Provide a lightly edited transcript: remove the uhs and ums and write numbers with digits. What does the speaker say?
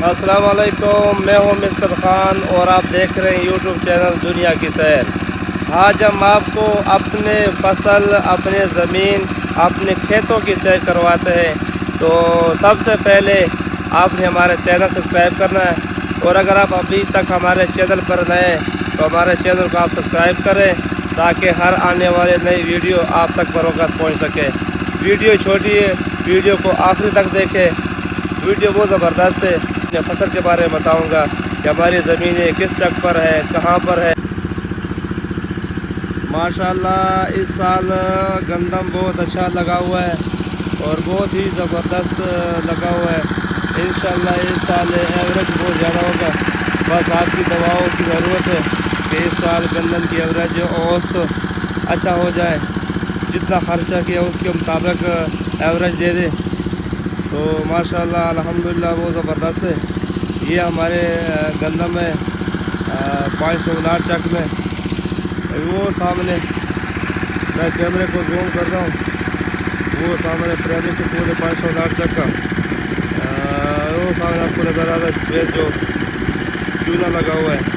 अस्सलाम वालेकुम, मैं हूं मिस्टर खान और आप देख रहे हैं यूट्यूब चैनल दुनिया की सैर। आज हम आपको अपने फसल, अपने ज़मीन, अपने खेतों की सैर करवाते हैं। तो सबसे पहले आपने हमारे चैनल सब्सक्राइब करना है और अगर आप अभी तक हमारे चैनल पर नए हैं तो हमारे चैनल को आप सब्सक्राइब करें ताकि हर आने वाले नई वीडियो आप तक बरोबर पहुँच सके। वीडियो छोटी है, वीडियो को आखिरी तक देखें, वीडियो बहुत ज़बरदस्त है। मैं फसल के बारे में बताऊंगा कि हमारी ज़मीनें किस चक पर है, कहां पर है। माशाल्लाह इस साल गंदम बहुत अच्छा लगा हुआ है और बहुत ही ज़बरदस्त लगा हुआ है। इंशाल्लाह इस साल एवरेज बहुत ज़्यादा होगा। बस आपकी दवाओं की ज़रूरत है कि इस साल गंदम की एवरेज औसत अच्छा हो जाए, जितना खर्चा किया उसके मुताबिक एवरेज दे दे। तो माशाल्लाह अल्हम्दुलिल्लाह बहुत ज़बरदस्त है। ये हमारे गंदम है 559 चक में। वो सामने मैं कैमरे को जूम कर रहा हूँ, वो सामने प्राइमरी से पूरे 559 चक का वो सामने आपको नज़र आ रहा है स्प्रे जो चूना लगा हुआ है।